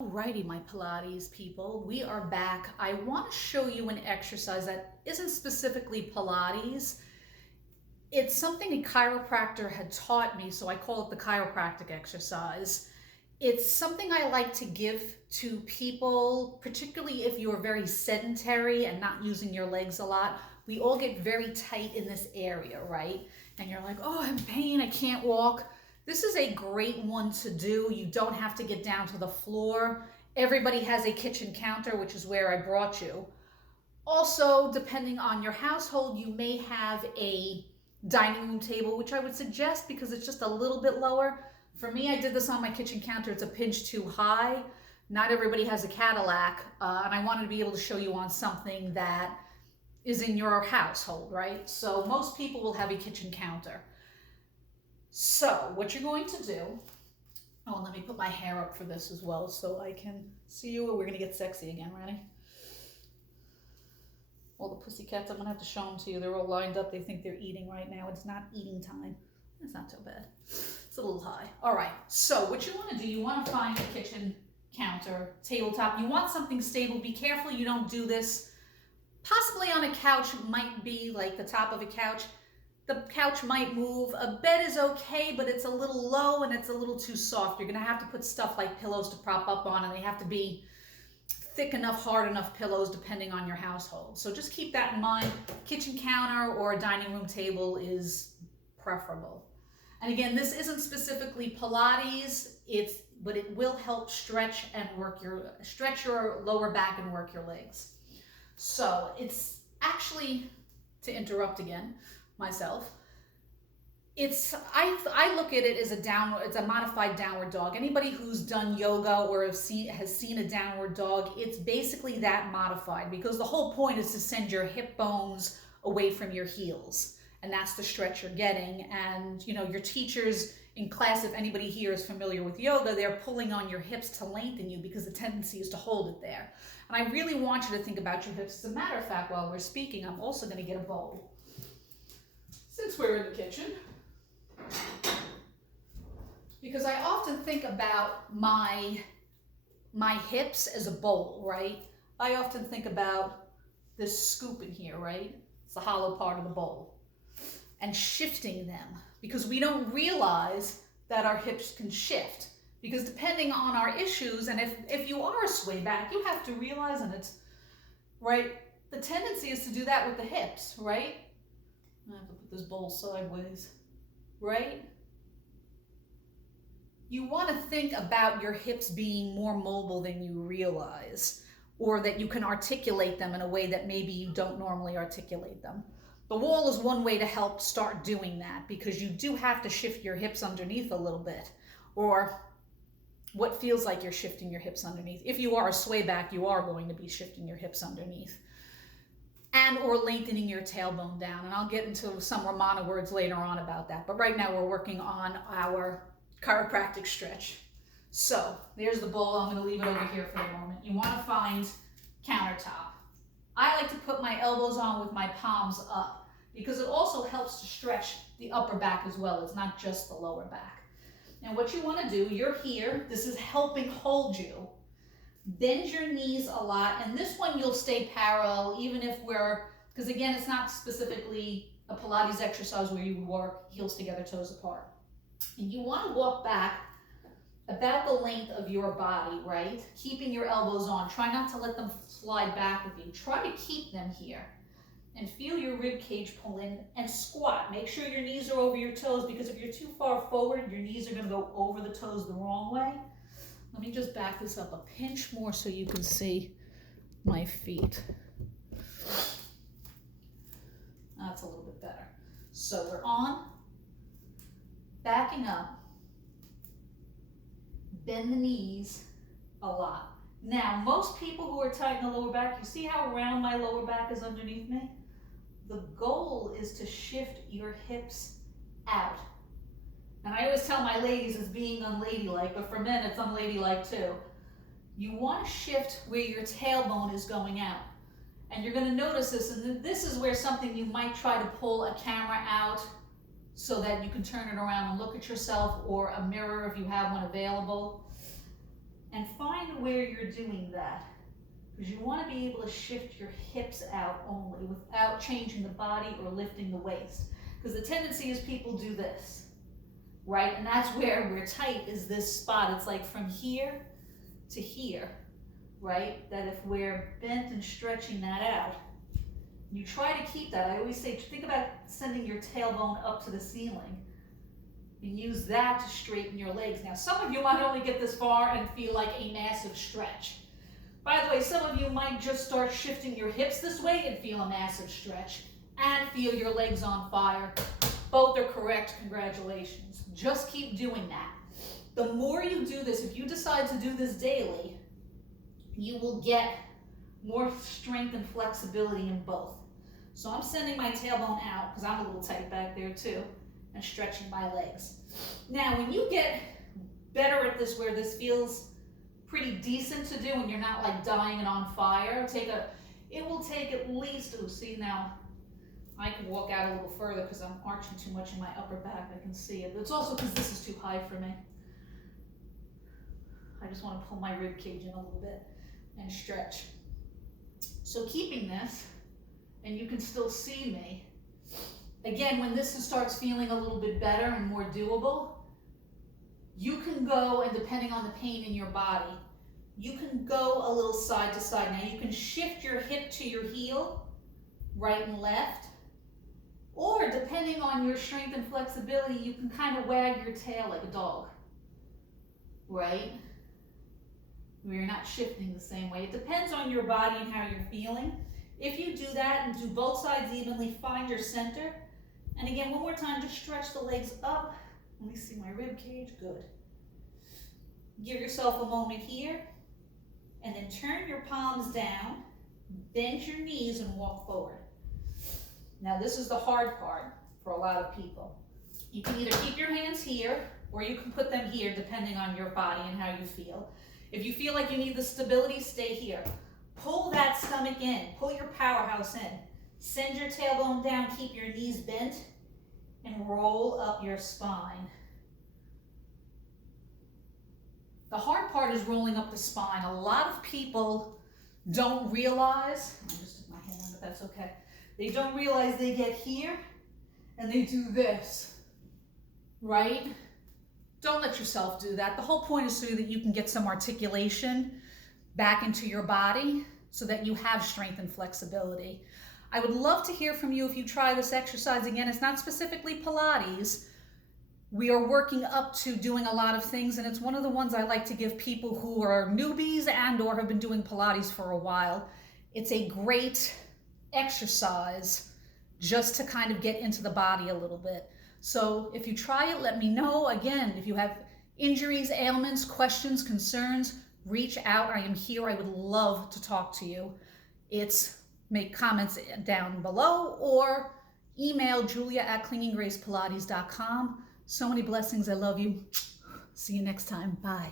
Alrighty, my Pilates people, we are back. I want to show you an exercise that isn't specifically Pilates. It's something a chiropractor had taught me, so I call it the chiropractic exercise. It's something I like to give to people, particularly if you're very sedentary and not using your legs a lot. We all get very tight in this area, right? And you're like, oh, I'm in pain, I can't walk. This is a great one to do. You don't have to get down to the floor. Everybody has a kitchen counter, which is where I brought you. Also, depending on your household, you may have a dining room table, which I would suggest because it's just a little bit lower. For me, I did this on my kitchen counter. It's a pinch too high. Not everybody has a Cadillac, and I wanted to be able to show you on something that is in your household, right? So most people will have a kitchen counter. So what you're going to do, oh, let me put my hair up for this as well so I can see you. We're gonna get sexy again, ready? All the pussycats, I'm gonna have to show them to you. They're all lined up. They think they're eating right now. It's not eating time. It's not too bad. It's a little high. All right, so what you wanna do, you wanna find a kitchen counter, tabletop. You want something stable. Be careful you don't do this. Possibly on a couch, might be like the top of a couch. The couch might move. A bed is okay, but it's a little low and it's a little too soft. You're gonna have to put stuff like pillows to prop up on, and they have to be thick enough, hard enough pillows depending on your household. So just keep that in mind. Kitchen counter or a dining room table is preferable. And again, this isn't specifically Pilates, but it will help stretch your lower back and work your legs. So it's actually, to interrupt again, myself, I look at it as it's a modified downward dog. Anybody who's done yoga or has seen a downward dog, it's basically that modified, because the whole point is to send your hip bones away from your heels, and that's the stretch you're getting. And you know, your teachers in class, if anybody here is familiar with yoga, they're pulling on your hips to lengthen you because the tendency is to hold it there. And I really want you to think about your hips. As a matter of fact, while we're speaking, I'm also going to get a bowl, since we're in the kitchen, because I often think about my hips as a bowl, right? I often think about this scoop in here, right? It's the hollow part of the bowl, and shifting them, because we don't realize that our hips can shift, because depending on our issues, and if you are a sway back, you have to realize, and it's right, the tendency is to do that with the hips, right? I have to put this bowl sideways, right? You want to think about your hips being more mobile than you realize, or that you can articulate them in a way that maybe you don't normally articulate them. The wall is one way to help start doing that, because you do have to shift your hips underneath a little bit, or what feels like you're shifting your hips underneath. If you are a sway back, you are going to be shifting your hips underneath, and or lengthening your tailbone down. And I'll get into some Romana words later on about that. But right now we're working on our chiropractic stretch. So there's the bowl. I'm going to leave it over here for a moment. You want to find countertop. I like to put my elbows on with my palms up, because it also helps to stretch the upper back as well. It's not just the lower back. And what you want to do, you're here. This is helping hold you. Bend your knees a lot, and this one you'll stay parallel, even if because again, it's not specifically a Pilates exercise where you work heels together, toes apart. And you want to walk back about the length of your body, right? Keeping your elbows on. Try not to let them slide back with you. Try to keep them here. And feel your rib cage pull in, and squat. Make sure your knees are over your toes, because if you're too far forward, your knees are going to go over the toes the wrong way. Let me just back this up a pinch more so you can see my feet. That's a little bit better. So we're on, backing up, bend the knees a lot. Now, most people who are tight in the lower back, you see how round my lower back is underneath me? The goal is to shift your hips out. And I always tell my ladies it's being unladylike, but for men it's unladylike too. You want to shift where your tailbone is going out. And you're going to notice this, and this is where something you might try to pull a camera out so that you can turn it around and look at yourself, or a mirror if you have one available. And find where you're doing that, because you want to be able to shift your hips out only without changing the body or lifting the waist. Because the tendency is people do this, right? And that's where we're tight, is this spot. It's like from here to here, right? That if we're bent and stretching that out, you try to keep that. I always say, think about sending your tailbone up to the ceiling and use that to straighten your legs. Now, some of you might only get this far and feel like a massive stretch. By the way, some of you might just start shifting your hips this way and feel a massive stretch and feel your legs on fire. Both are correct. Congratulations. Just keep doing that. The more you do this, if you decide to do this daily, you will get more strength and flexibility in both. So I'm sending my tailbone out because I'm a little tight back there too, and stretching my legs. Now, when you get better at this, where this feels pretty decent to do and you're not like dying and on fire, it will take at least, oh, see now, I can walk out a little further because I'm arching too much in my upper back. I can see it. But it's also because this is too high for me. I just want to pull my rib cage in a little bit and stretch. So keeping this, and you can still see me. Again, when this starts feeling a little bit better and more doable, you can go, and depending on the pain in your body, you can go a little side to side. Now you can shift your hip to your heel, right and left, or depending on your strength and flexibility, you can kind of wag your tail like a dog, right? Where you're not shifting the same way. It depends on your body and how you're feeling. If you do that and do both sides evenly, find your center. And again, one more time, just stretch the legs up. Let me see my rib cage. Good. Give yourself a moment here, and then turn your palms down, bend your knees, and walk forward. Now, this is the hard part for a lot of people. You can either keep your hands here, or you can put them here, depending on your body and how you feel. If you feel like you need the stability, stay here. Pull that stomach in. Pull your powerhouse in. Send your tailbone down. Keep your knees bent. And roll up your spine. The hard part is rolling up the spine. A lot of people don't realize, I just took my hand on, but that's okay. They don't realize they get here and they do this, right? Don't let yourself do that. The whole point is so that you can get some articulation back into your body so that you have strength and flexibility. I would love to hear from you if you try this exercise. Again, it's not specifically Pilates. We are working up to doing a lot of things, and it's one of the ones I like to give people who are newbies and or have been doing Pilates for a while. It's a great exercise just to kind of get into the body a little bit. So if you try it, let me know. Again, if you have injuries, ailments, questions, concerns, reach out. I am here. I would love to talk to you. Make comments down below or email julia@clinginggracepilates.com. So many blessings. I love you. See you next time. Bye.